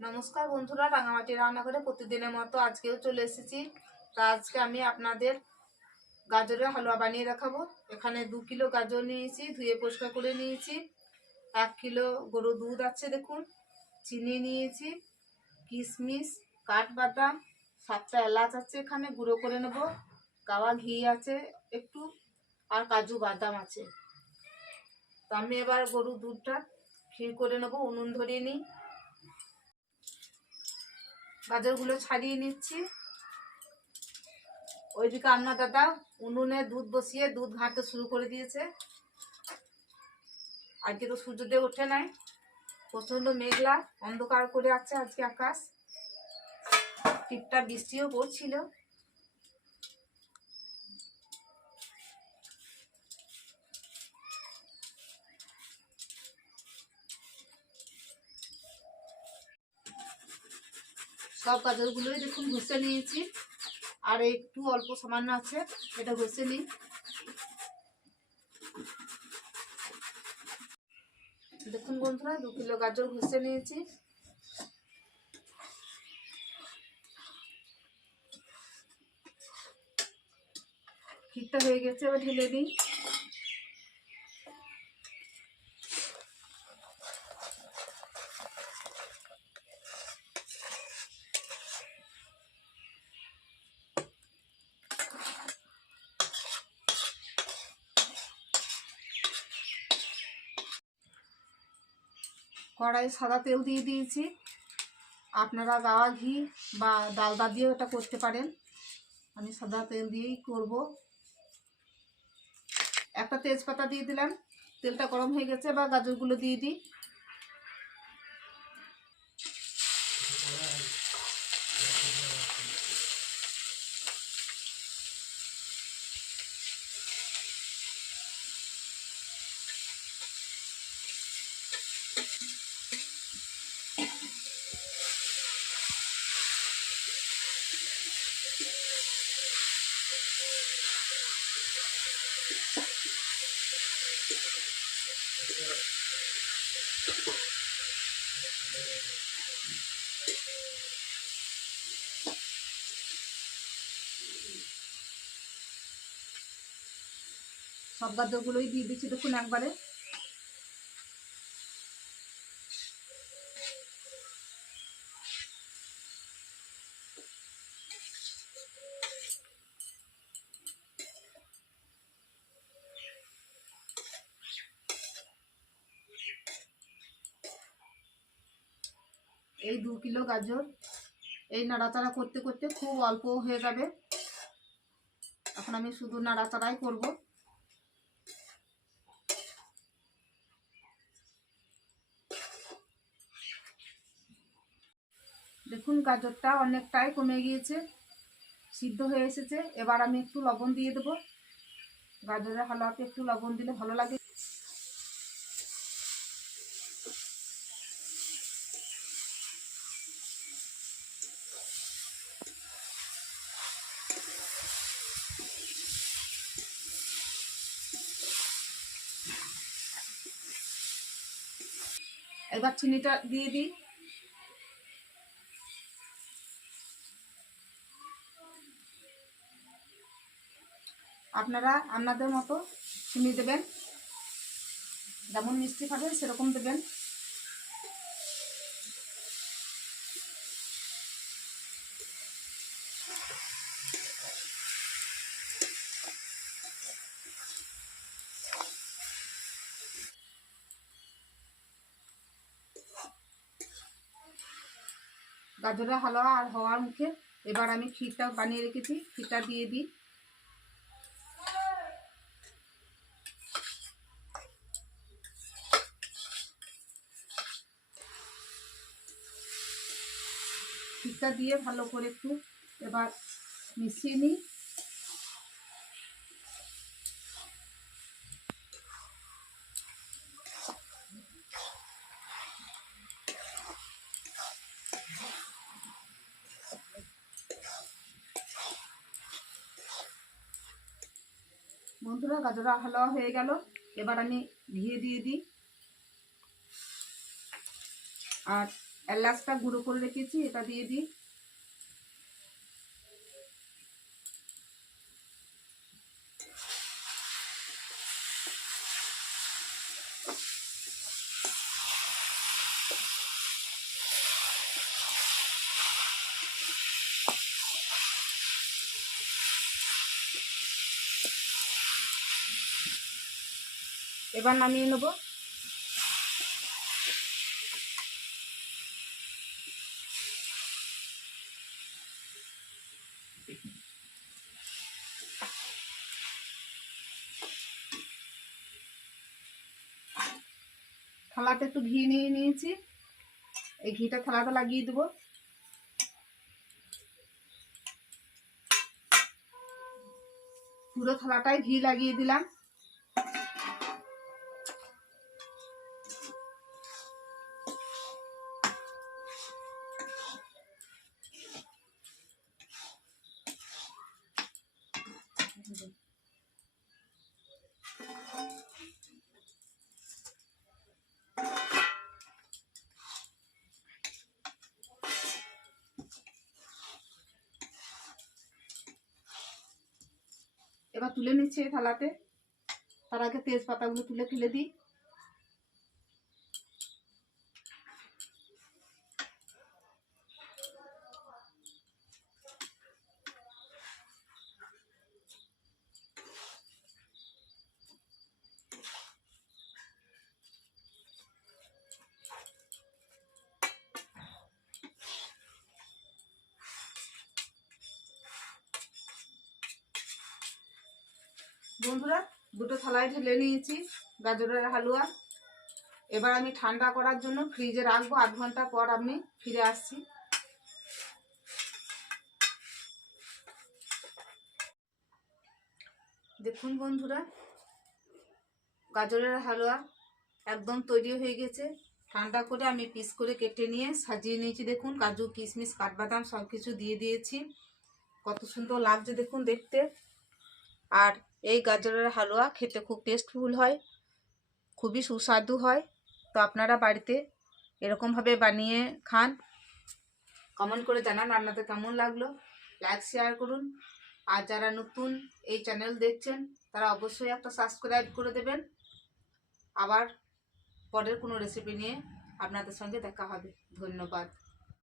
নমস্কার বন্ধুরা, রাঙামাটি রান্নাঘরে প্রতিদিনের মতো আজকেও চলে এসেছি। তা আজকে আমি আপনাদের গাজরের হালুয়া বানিয়ে রাখাবো এখানে দু কিলো গাজর নিয়েছি, ধুয়ে পরিষ্কার করে নিয়েছি। এক কিলো গরু দুধ আছে, দেখুন। চিনি নিয়েছি, কিশমিশ, কাঠবাদাম, সাতটা এলাচ আছে এখানে, গুঁড়ো করে নেব। গাওয়া ঘি আছে একটু, আর কাজু বাদাম আছে। তো আমি এবার গরু দুধটা ক্ষীর করে নেব, উনুন ধরিয়ে নিই। গাজরগুলো ছাড়িয়ে নিচ্ছি। ওইদিকে আপনার দাদা উনুনে দুধ বসিয়ে দুধ ঘাঁটতে শুরু করে দিয়েছে। আজকে তো সূর্যদেব ওঠে নাই, প্রচণ্ড মেঘলা, অন্ধকার করে আছে আজকে আকাশ। টিপটা বৃষ্টিও পড়ছিল। সব গাজরগুলোই দেখুন ঘষে নিয়েছি। আর একটু অল্প সামান্য আছে, এটা ঘষে নিই। দেখুন বন্ধুরা, দু কিলো গাজর ঘষে নিয়েছি। ক্ষীরটা হয়ে গেছে, এবার ঢেলে দিই কড়াই সাদা তেল দিয়ে দিয়েছি। আপনারা গাওয়া ঘি বা ডালদা দিয়েও এটা করতে পারেন। আমি সাদা তেল দিয়েই করব। একটা তেজপাতা দিয়ে দিলাম। তেলটা গরম হয়ে গেছে বা গাজরগুলো দিয়ে দিই। সব গাদ্যগুলোই দিয়ে দিচ্ছি দেখুন একবারে। এই দু কিলো গাজর। এই নাড়াচাড়া করতে করতে খুব অল্প হয়ে যাবে। এখন আমি শুধু নাড়াচাড়াই করব। দেখুন, গাজরটা অনেকটাই কমে গিয়েছে, সিদ্ধ হয়ে এসেছে। এবার আমি একটু লবণ দিয়ে দেবো। গাজরের হালুয়াতে একটু লবণ দিলে ভালো লাগে। এবার চিনিটা দিয়ে দিই। আপনারা আপনাদের মতো চিনি দেবেন। যেমন মিষ্টি খাবেন সেরকম দেবেন। গাজরের হালুয়া আর হওয়ার মুখে এবার আমি ক্ষীরটা বানিয়ে রেখেছি। খিরটা দিয়ে দিই। খিরটা দিয়ে ভালো করে একটু এবার মিশিয়ে নিই। বন্ধুরা, গাজরা হালুয়া হয়ে গেল। এবার আমি ঘি দিয়ে দিই। আর এলাচটা গুঁড়ো করে রেখেছি, এটা দিয়ে দিই। এবার নামিয়ে নেব। থালাতে একটু ঘি নিয়ে নিয়েছি। এই ঘিটা থালাতে লাগিয়ে দেবো। পুরো থালাটায় ঘি লাগিয়ে দিলাম। এবার তুলে নিচ্ছে থালাতে। তার আগে তেজপাতাগুলো তুলে ফেলে দিই। বন্ধুরা, দুটো থালায় ঢেলে নিয়েছি, গাজরের হালুয়া। এবার আমি ঠান্ডা করার জন্য ফ্রিজে রাখব, আধ ঘণ্টা পর আমি ফিরে আসছি। দেখুন বন্ধুরা, গাজরের হালুয়া একদম তৈরি হয়ে গেছে। ঠান্ডা করে আমি পিস করে কেটে নিয়ে সাজিয়ে নিয়েছি, দেখুন কাজু, কিশমিশ, কাঠবাদাম সব কিছু দিয়ে দিয়েছি। কত সুন্দর লাগছে, দেখুন দেখতে। আর এই গাজরের হালুয়া খেতে খুব টেস্টফুল হয়, খুবই সুস্বাদু হয়। তো আপনারা বাড়িতে এরকমভাবে বানিয়ে খান। কমেন্ট করে জানান রান্নাতে কেমন লাগল। লাইক শেয়ার করুন। আর যারা নতুন এই চ্যানেল দেখছেন, তারা অবশ্যই একটা সাবস্ক্রাইব করে দেবেন। আবার পরের কোনো রেসিপি নিয়ে আপনাদের সঙ্গে দেখা হবে। ধন্যবাদ।